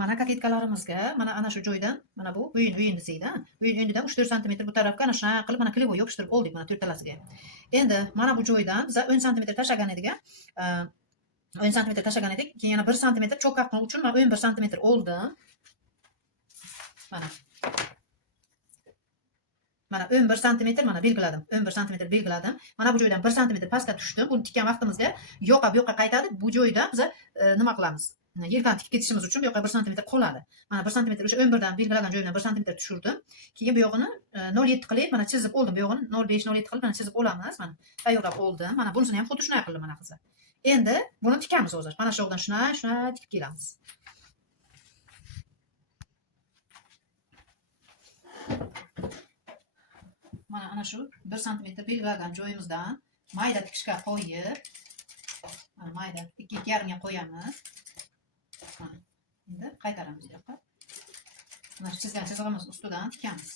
Mana kaketkalarimizga mana ana shu joydan mana bu bo'yin desaydi, bo'yin enidan 3-4 santimetr bu tarafga ana shunaqa qilib mana klivo yopishtirib oldik mana to'rtalasiga. Endi mana bu joydan biz 10 santimetr tashlagan edik, 10 santimetr tashlagan edik. Keyin yana 1 santimetr cho'kaq qilib uchun men 11 santimetr oldim. Mana. Mana 11 santimetr mana belgiladim. 11 santimetr belgiladim. Mana bu joydan 1 santimetr pastga tushdim. Buni tikkan vaqtimizda yoqa bu yoqqa qaytadi. Bu joyda biz nima qilamiz? Yelkani tikib ketishimiz uchun bu yoqqa 1 santimetr qoladi. Mana 1 santimetr o'sha 11 dan belgilagan joyimdan 1 santimetr tushirdim. Keyin bu yog'ini 0,7 qilib mana chizib oldim. Bu yog'ini 0,5-0,7 qilib mana chizib olamiz. Mana tayyorlab oldim. Mana bunisini ham xuddi shunday qildim mana qizlar. Endi buni tikamiz hozir. Mana shu yoqdan shunday tikib kelamiz. Mana ana shu 1 santimetr belgilagan joyimizdan mayda tikishga qo'yib, mana mayda 2,5 ga qo'yamiz. Mana endi qaytaramiz bu yoqqa. Mana chizgan chizig'imiz ustidan tikamiz.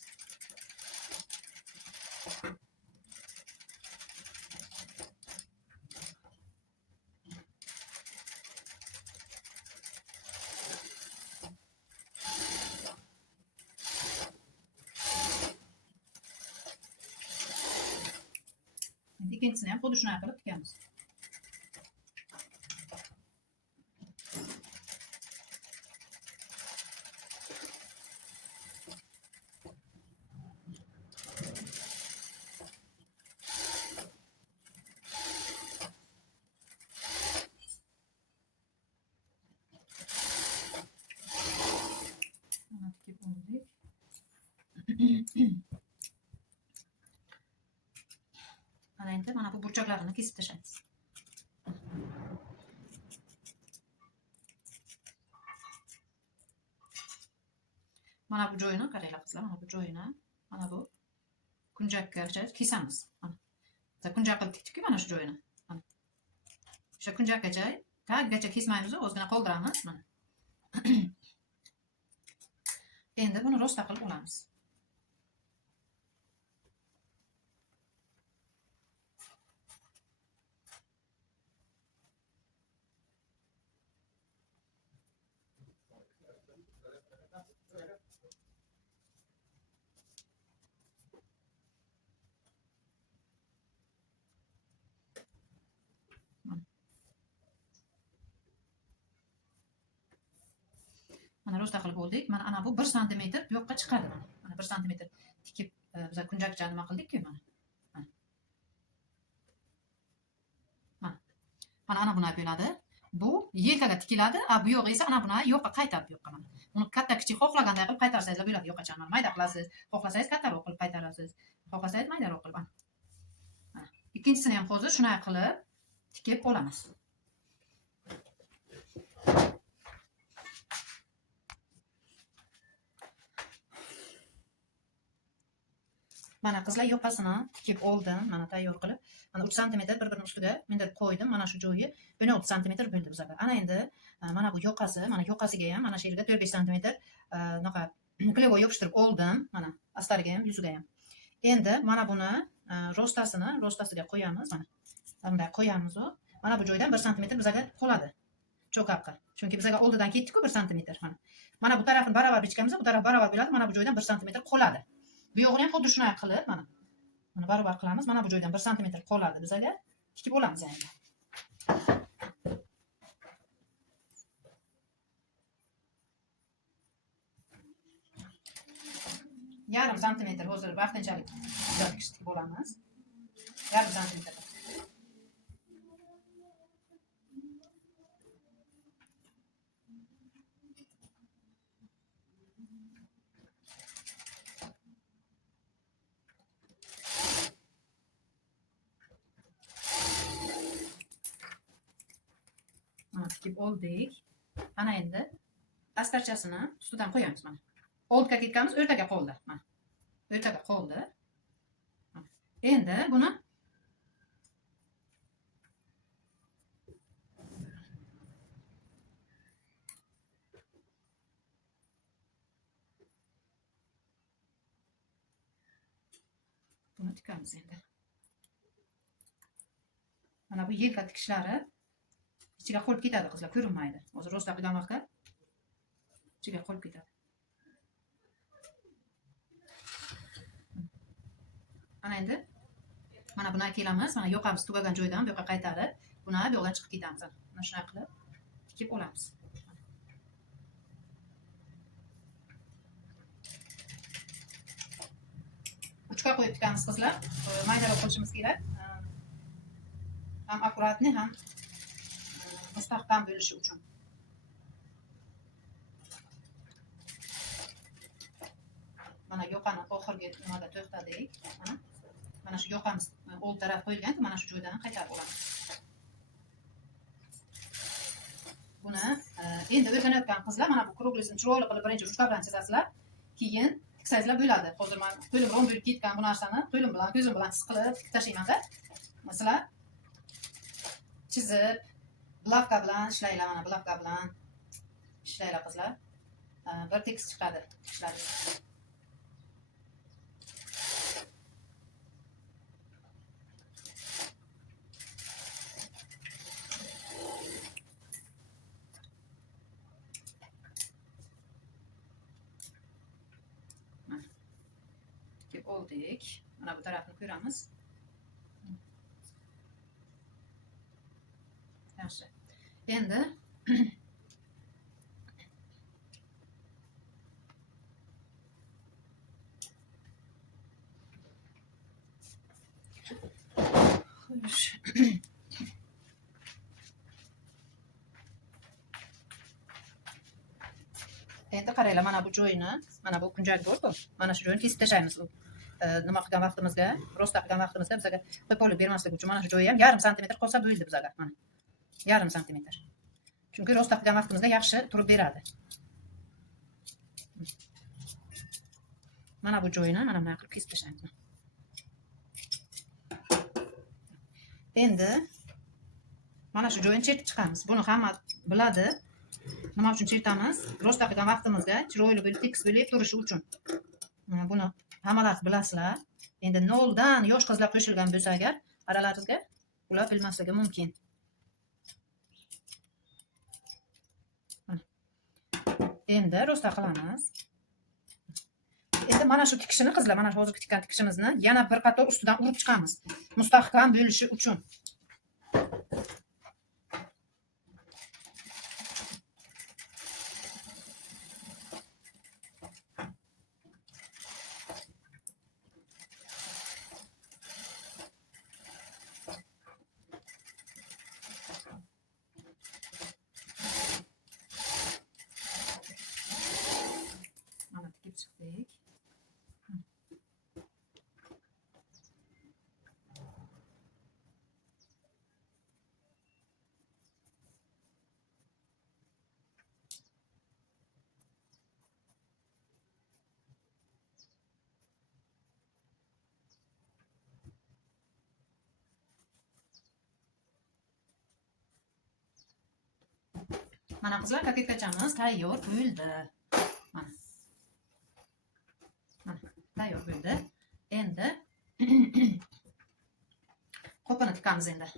İkincisini ham xuddi shunday qilib tikamiz. Mana tikib oldik. Mana endi mana bu burchaklarini kesib tashlaymiz. Mana bu joyini qaranglar qizlar, mana bu joyini, mana bu kunjakkacha kesamiz. Mana. Kunjak qilib tikdik-ku mana shu joyini. Mana. O'sha kunjakkacha, taggacha kesmaymiz, ozgina qoldiramiz. Mana. Endi buni rosta qilib olamiz. Mana rosta qilib oldik. Mana ana bu 1 santimetr bu yoqqa chiqadi mana. Mana 1 santimetr tikib biz kunjakcha nima qildik-ku mana. Mana. Mana ana buni bo'ladi. Bu yelkaga tikiladi, bu yo'q esa ana buni yo'qqa qaytarib bu yoqqa mana. Uni katta kichik xohlaganday qilib qaytarsangiz bo'ladi yo'qqacha mana mayda qilasiz. Xohlasangiz kattaroq qilib qaytarasiz. Xohlasangiz maydaroq qilib mana. Ikkinchisini ham hozir shunday qilib tikib olamiz. Mana qizlar yoqasini tikib oldim, mana tayyor qilib. Mana 3 santimetr bir-birining ustiga mendirib qo'ydim. Mana shu joyi 16 santimetr bo'ldi bizga. Ana endi mana bu yoqasi, mana yoqasiga ham mana shu yerga 4-5 santimetr naqa klivo yopishtirib oldim. Mana astariga ham, yuziga ham. Endi mana buni rostasiga qo'yamiz mana. Bunday qo'yamiz u. Mana bu joydan 1 santimetr bizga qoladi. Cho'qaqqa. Chunki bizga oldidan ketdi-ku 1 santimetr mana. Mana bu tarafini barobar bichganmiz, bu taraf barobar bo'ladi. Mana bu joydan 1 santimetr qoladi. Bu yo'g'ini ham xuddi shunday qilib mana. Mana barobar qilamiz. Mana bu joydan 1 santimetr qoladi bizga. Tikib olamiz endi. Yarim santimetr hozir vaqtinchalik tikib olamiz. Yarim santimetr. Tikib oldik. Ana endi astarchasini ustidan qo'yamiz mana. Oldga ketganmiz, o'rtaga qoldi. Mana. O'rtaga qoldi. Endi buni tikamiz endi. Mana bu yelka tikishlari ichiga qolib ketadi qizlar, ko'rinmaydi. Hozir rosta qilgan vaqtda ichiga qolib ketadi. Mana endi mana buni kelamiz, mana yoqamiz tugagan joydan bu yoqqa qaytarib, buni bu yoqdan chiqib ketamiz. Mana shunday qilib tikib olamiz. Uchga qo'yib tikamiz qizlar. Maydalab qo'yishimiz kerak. Ham akkuratni, ham mustahkam bo'lishi uchun. Mana yoqani oxirgi nimada to'xtadik. Mana shu yoqamiz old taraf qo'yilgan-ku, mana shu joydan qaytarib olamiz. Buni endi o'rganayotgan qizlar mana bu kruglisini chiroyli qilib birinchi ruchka bilan chizasizlar. Keyin tiksangizlar bo'ladi. Hozir men qo'lim rom bo'lib ketgan bu narsani qo'lim bilan, ko'zim bilan his qilib tik tashlayman-da. Masalan, chizib, blavka bilan ishlaylar, mana blavka bilan ishlaylar qizlar. Bir tekis chiqadi ishlari. Oldik. Mana bu tarafni ko'ramiz. Yaxshi. Endi endi qaranglar, mana bu joyini, mana bu kunjak bor-ku, mana shu joyini kesib tashlaymiz. Nima qilgan vaqtimizga, rosta qilgan vaqtimizda bizga qo'yib olib bermaslik uchun mana shu joyi ham 0,5 santimetr qolsa bo'ldi bizga. Mana 0,5 santimetr. Chunki rosta qilgan vaqtimizda yaxshi turib beradi. Mana bu joyini mana bunday qilib kesib tashlaymiz. Endi mana shu joyini chertib chiqamiz. Buni hamma biladi. Nima uchun chertamiz? Rosta qilgan vaqtimizga chiroyli bo'lib, tekis bo'lib turishi uchun. Buni hammalar bilasizlar. Endi 0 dan yosh qizlar qo'shilgan bo'lsa agar, aralaringizga ular bilmasligi mumkin. Endi rosta qilamiz. Endi mana shu tikishini qizlar, mana hozir tikkan tikishimizni yana bir qator ustidan urib chiqamiz. Mustahkam bo'lishi uchun. Çıktık. Mana qizlar, koketkachamiz tayyor bo'ldi. Mana. Tayyor bo'ldi. Endi qo'pini tikamiz endi.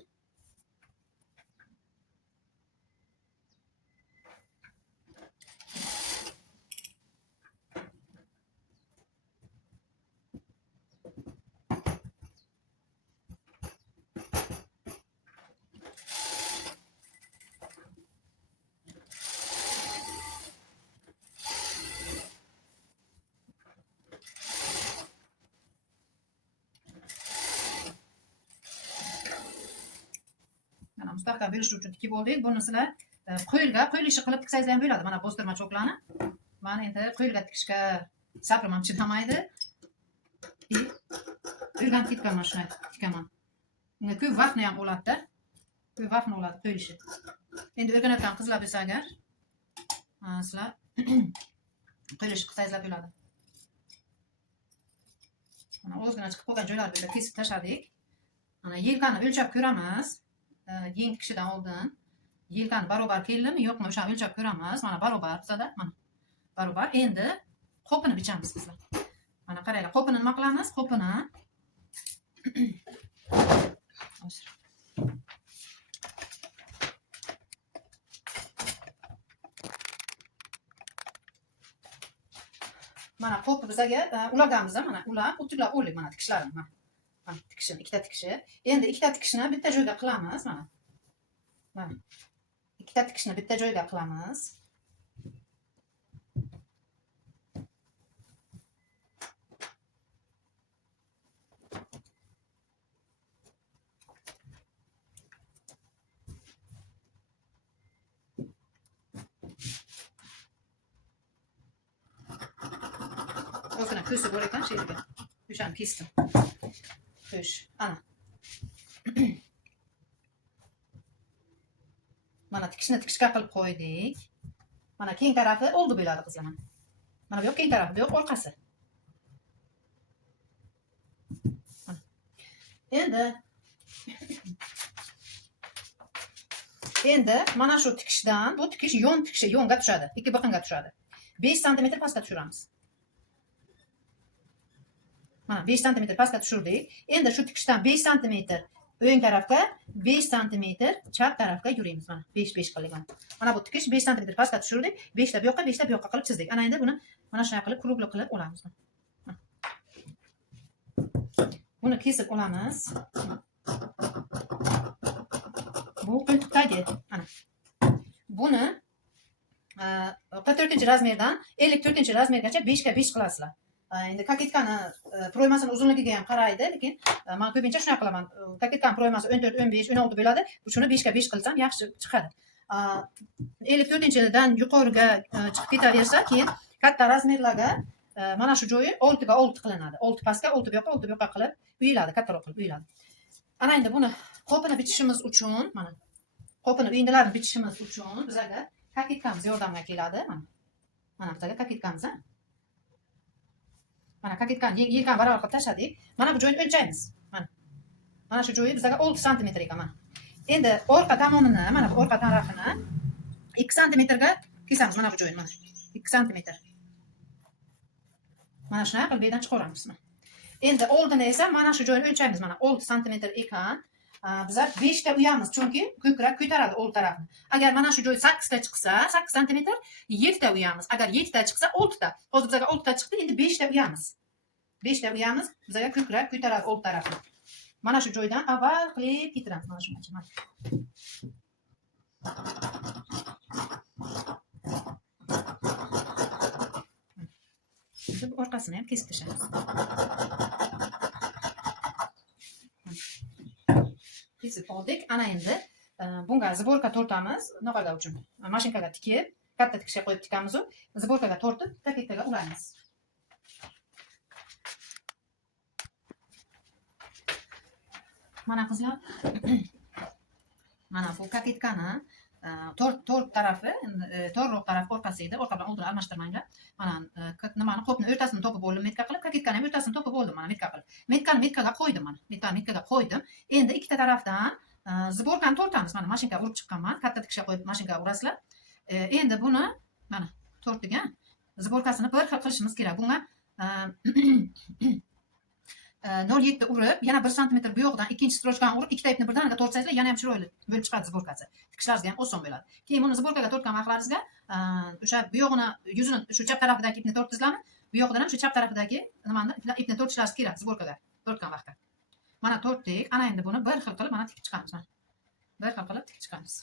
Mustahkam bo'lishi uchun tikib oldik. Buni sizlar qo'yilga qo'yilishi qilib tiksangizlar ham bo'ladi. Mana bostirma cho'qlarni. Men endi qo'yilga tikishga sabrim ham chidamaydi. O'rganib ketganman shuni tikaman. Unga ko'p vaqtni ham oladi-da. Ko'p vaqtni oladi qo'yilishi. Endi o'rganayotgan qizlar bo'lsa agar, sizlar qo'yilishi qilsangizlar bo'ladi. Mana ozgina chiqib qolgan joylar bo'yicha kesib tashladik. Mana yelkani o'lchab ko'ramiz. Yeng tikishidan oldin yelkani barobar keldimi yo'qmi o'shani o'lchab ko'ramiz. Mana barobar bizada, mana barobar. Endi qo'pini bichamiz qizlar. Mana qaranglar, qo'pini nima qilamiz? Qo'pini mana qo'pni bizaga ulagamiz, mana ulab o'tirlab o'lik mana tikishlarim mana tikishini ikkita tikishi. Endi ikkita tikishni bitta joyga qilamiz mana. Mana ikkita tikishni bitta joyga qilamiz. Ozgina ko'si bor ekan shu yerga. O'shani kesdim. Xo'sh, ana. Mana tikishni tikishga qilib qo'ydik. Mana keng tarafi oldi bo'ladi qizlar. Mana bu yoq keng tarafi, bu yoq orqasi. Endi mana shu tikishdan bu tikish yon tikishi yonga tushadi. Ikki biqinga tushadi. 5 sm pastga tushiramiz. Mana 5 sm pastga tushirdik. Endi shu tikishdan 5 sm o'ng tarafga, 5 sm chap tarafga yuramiz. Mana 5 qildik mana. Mana bu tikish 5 sm pastga tushirdik. 5 ta bu yoqqa, 5 ta bu yoqqa qilib chizdik. Ana endi buni mana shunday qilib krugli qilib olamiz. Buni kesib olamiz. Bu qo'ltiqdagi ana. Buni 44-razmerdan 54-razmergacha 5 ga 5 qilasizlar. Endi kaketkani proymasini uzunligiga ham qaraydi, lekin men ko'pincha shunday qilaman. Kaketkani proymasi 14, 15, 16 bo'ladi. Shuni 5 ga 5 qilsam yaxshi chiqadi. 54-dan yuqoriga chiqib ketaversa, keyin katta razmerlarga mana shu joyi 6 ga 6 qilinadi. 6 pastga, 6 bu yoqqa, 6 bu yoqqa qilib uyiladi, kattaroq qilib uyiladi. Ana endi buni qo'pini bichishimiz uchun, mana qo'pini uyindilarini bichishimiz uchun bizga kaketkamiz yordamga keladi. Mana bizga kaketkamiz, mana kaketkani yelkani barobar qilib tashladik. Mana bu joyni o'lchaymiz. Mana shu joyi bizga 6 sm ekan mana. Endi orqa tomonini, mana bu orqa tarafini 2 sm ga kesamiz mana bu joyni mana. 2 sm. Mana shunday qilib bedan chiqaramiz. Endi oldini esa mana shu joyni o'lchaymiz mana 6 sm ekan. Bizlar 5 ta uyamiz, chunki ko'krak ko'taradi old tarafni. Agar mana shu joy 8 ta chiqsa, 8 sm 7 ta uyamiz. Agar 7 ta chiqsa 6 ta. Hozir bizga 6 ta chiqdi, endi 5 ta uyamiz. 5 ta uyamiz bizga ko'krak ko'taradi old tarafni. Mana shu joydan avval qilib ketiramiz mana shuncha. Bu orqasini ham kesib tashlaymiz. Kesib oldik. Ana endi bunga zborka tortamiz. Naqaga uchun mashinkaga tikib, katta tikishga qo'yib tikamiz. Zborkaga tortib, kaketkaga ulaymiz. Mana qizlar, mana bu kaketkani to'rt tarafi, to'rroq taraf orqasi edi. Orqa bilan oldini almashtirmanglar. Mana nimani qo'pni o'rtasini topib oldim metka qilib, kaketkani ham o'rtasini topib oldim mana metka qilib. Metkani metkaga qo'ydim mana. Metkaga qo'ydim. Endi ikkita tarafdan zborkani tortamiz. Mana mashinka urib chiqqanman. Katta tikishga qo'yib mashinka urasizlar. Endi buni mana tortdik. Zborkasini bir xil qilishimiz kerak. Bunga 0,7 urib, yana 1 sm bu yoqdan ikkinchi strochkani urib, ikkita ipni birdaniga tortsangizlar, yana ham chiroyli bo'lib chiqadi zborkasi. Tikishlaringizga ham oson bo'ladi. Keyin buni zborkaga tortgan vaqtlaringizga o'sha bu yog'ini, yuzini shu chap tarafidagi ipni tortdingizlarmi? Bu yoqdan ham shu chap tarafidagi nimani ipni tortishlaringiz kerak zborkaga tortgan vaqtda. Mana tortdik. Ana endi buni bir xil qilib mana tikib chiqamiz. Mana bir xil qilib tikib chiqamiz.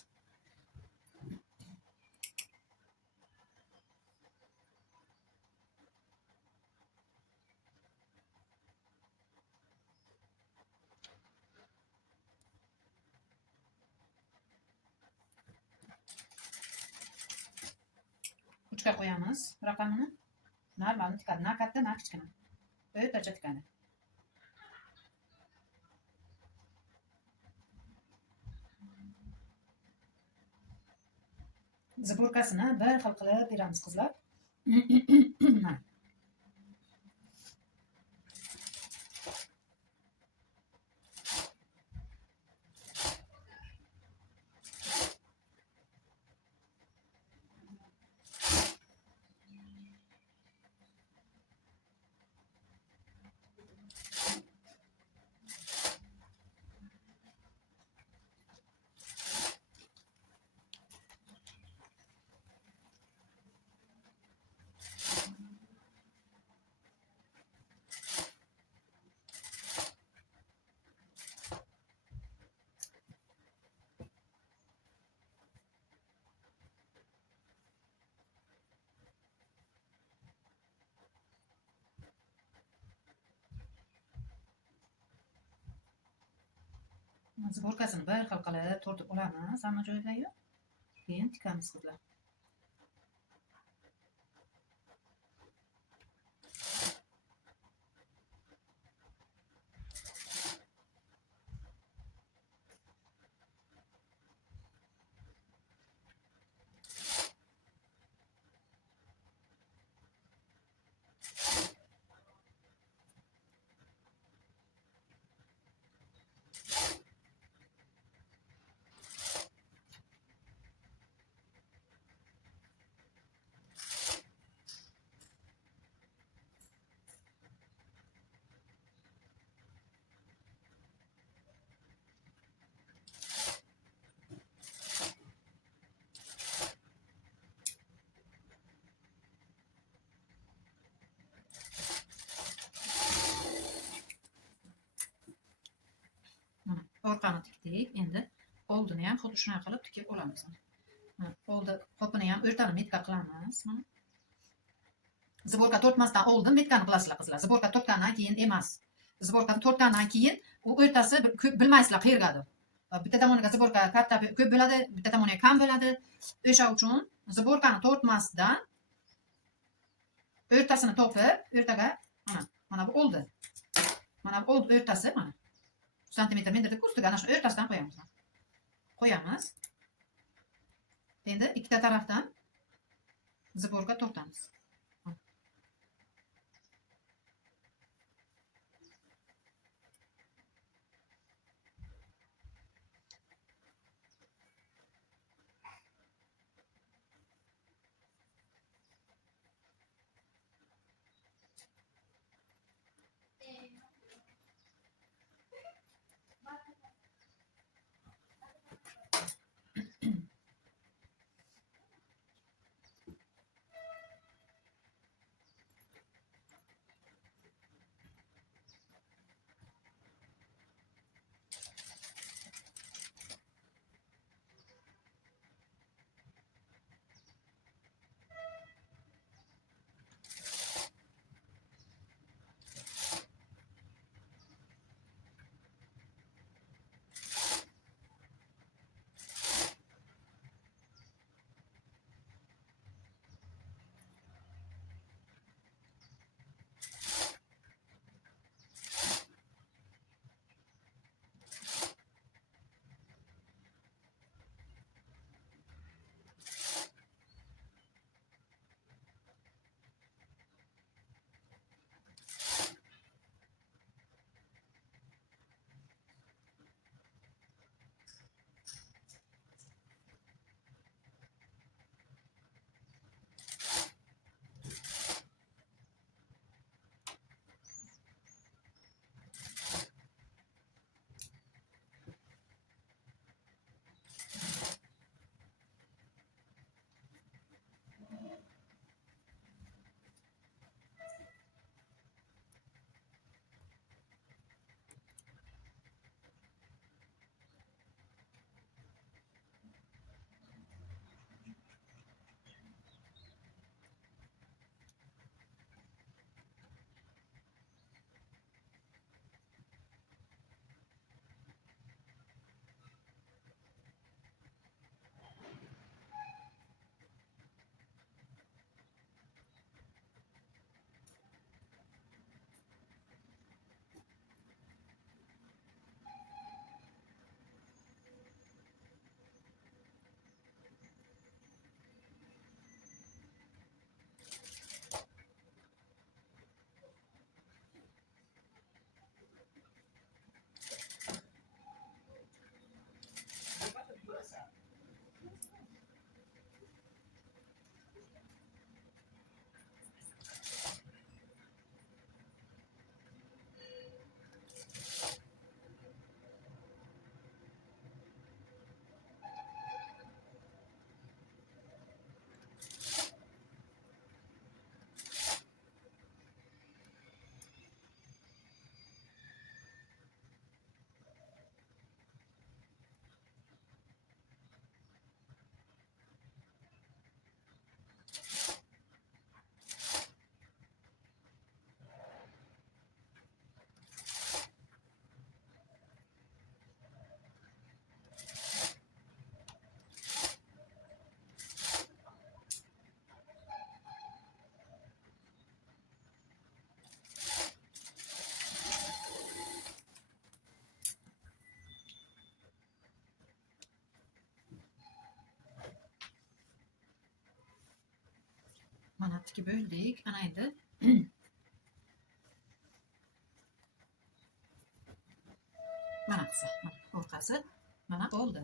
Uçga qo'yamiz raqamini. Normalni tikadi, na katta, na kichkina. O'rtacha tikadi. Zborkasini bir xil qilib beramiz qizlar. Zborkasini bir xil qilib tortib olamiz hamma joyiga. Keyin tikamiz qizlar. Orqani tikdik. Endi oldini ham xuddi shunday qilib tikib olamiz. Oldi qopini ham o'rtani metka qilamiz. Zborka tortmasdan oldin metkani qilasizlar qizlar. Zborka tortgandan keyin emas. Zborkani tortgandan keyin u o'rtasi bilmaysizlar qayergadir. Bitta tomoniga zborka katta ko'p bo'ladi, bitta tomoniga kam bo'ladi. O'sha uchun zborkani tortmasdan o'rtasini topib, o'rtaga mana bu oldi. Mana bu oldi o'rtasi mana. Santimetr mendirdik ustiga ana shu o'rtasidan qo'yamiz. Qo'yamiz. Endi ikkita tarafdan zborka tortamiz. Mana ikki böldük. Ana endi mana qilsa, orqasi mana oldu.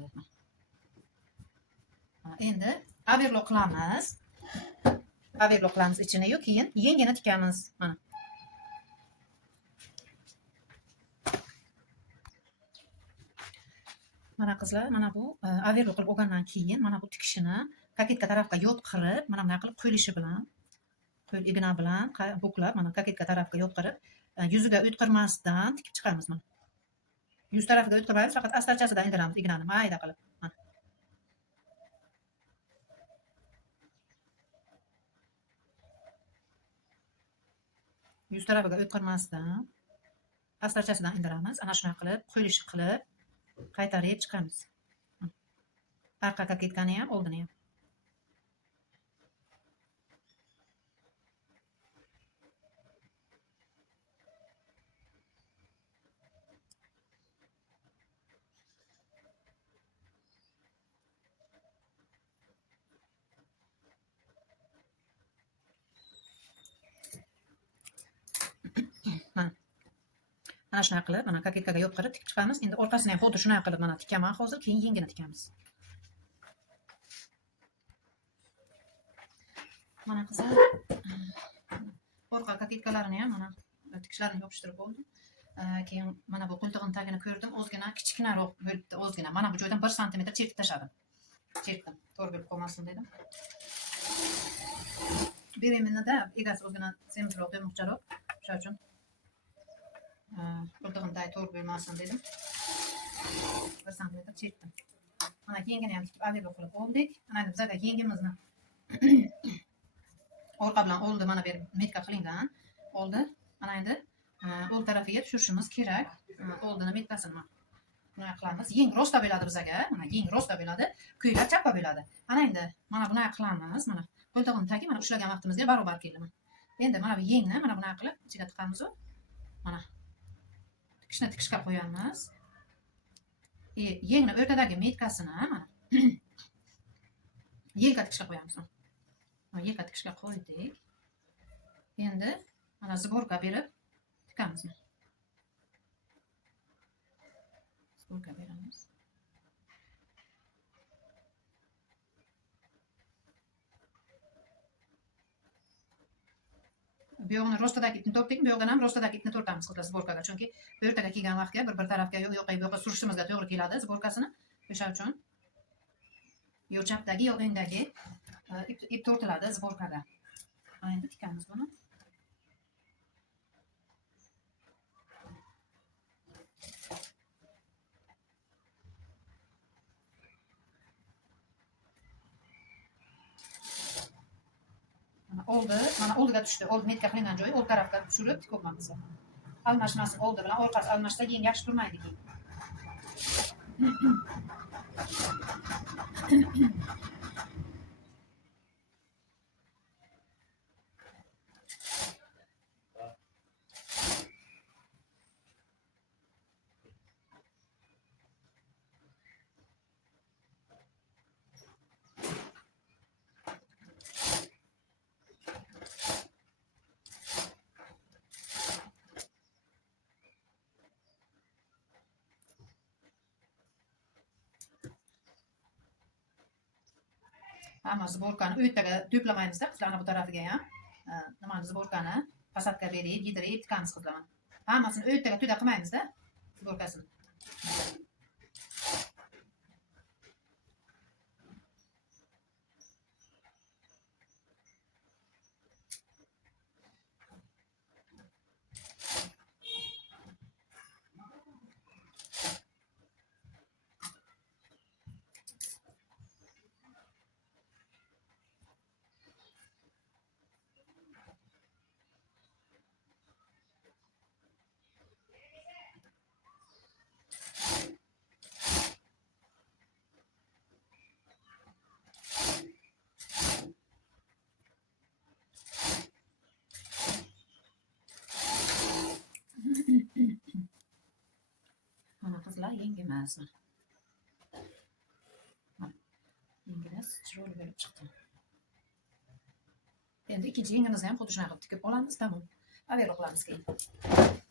Endi overlock qilamiz. Overlock qilamiz ichini-yu, keyin yengini tikamiz. Mana. Mana qizlar, mana bu overlock qilib olgandan keyin mana bu tikishini kaketka tarafga yotqirib, mana bunday qilib qo'lishi bilan, qo'l igna bilan buklab, mana kaketka tarafga yotqirib, yuziga o'tkirmasdan tikib chiqamiz mana. Yuz tarafiga o'tkirmaymiz, faqat astarchasidan indiramiz ignani mayda qilib. Mana. Yuz tarafiga o'tkirmasdan astarchasidan indiramiz. Ana shunday qilib, qo'lishi qilib qaytarib chiqamiz. Arqa kaketkani ham, oldini ham. Mana shunday qilib, mana kaketkaga yotqirib tikib chiqamiz. Endi orqasini ham xuddi shunday qilib mana tikaman hozir, keyin yengini tikamiz. Mana qizlar, orqa kaketkalarini ham mana tikishlarini yopishtirib oldim. Keyin mana bu qo'ltig'ini tagini ko'rdim, ozgina kichkinaroq bo'libdi, ozgina. Mana bu joydan 1 santimetr chertib tashladim. Chertdim, to'g'ri bo'lib qolmasin dedim. Beremenida egasi ozgina semizroq, yumshoqroq, o'sha uchun qo'ltig'imdagi to'g'ri bo'lmasin dedim. 1 santimetr chertdim. Mana yengini ham tikib overlock qilib oldik. Ana endi bizga yengimizni orqa bilan oldi, mana bu metka qilingan. Oldi. Mana endi old tarafiga tushirishimiz kerak. Oldini metkasini mana bunday qilamiz. Yeng rosta bo'ladi bizga. Mana yeng rosta bo'ladi, kuylar chappa bo'ladi. Ana endi mana bunday qilamiz. Mana qo'ltig'ini tagi mana ushlagan vaqtimizga barobar keldi. Endi mana bu yengni mana bunday qilib ichiga tiqamiz. Mana tikishni tikishga qo'yamiz. Yengni o'rtadagi metkasini mana yelka tikishga qo'yamiz. Yelka tikishga qo'ydik. Endi mana zborka berib tikamiz. Zborka beramiz. Bu yo'g'ini rostadagi ipni tortdik, bu yo'g'dan ham rostadagi ipni tortamiz qizlar zborkaga. Chunki o'rtaga kelgan vaqtga bir tarafga yo'q bu yoqqa surishimizga to'g'ri keladi zborkasini. O'sha uchun yo chapdagi yo o'ngdagi ip tortiladi zborkaga. Endi tikamiz buni. Oldu, mana oldiga tushdi. Old metka qilingan joyi old tarafga tushirib tikib almashmasin. Oldi bilan orqasi almashsa yeng yaxshi turmaydi keyin. Ama zborkani u yerdaga to'plamaymiz-da qizlar, ana bu tarafiga ham. Nimani zborkani pasatka berib, yedirib tikamiz qizlar. Hammasini u yerdaga to'da qilmaymiz-da zborkasini. Mana qizlar yengimiz. Yengimiz chiroyli bo'lib chiqdi. Endi ikkinchi yengimizni ham xuddi shunaqa qilib tikib olamiz, tamom. Averib qilamiz keyin.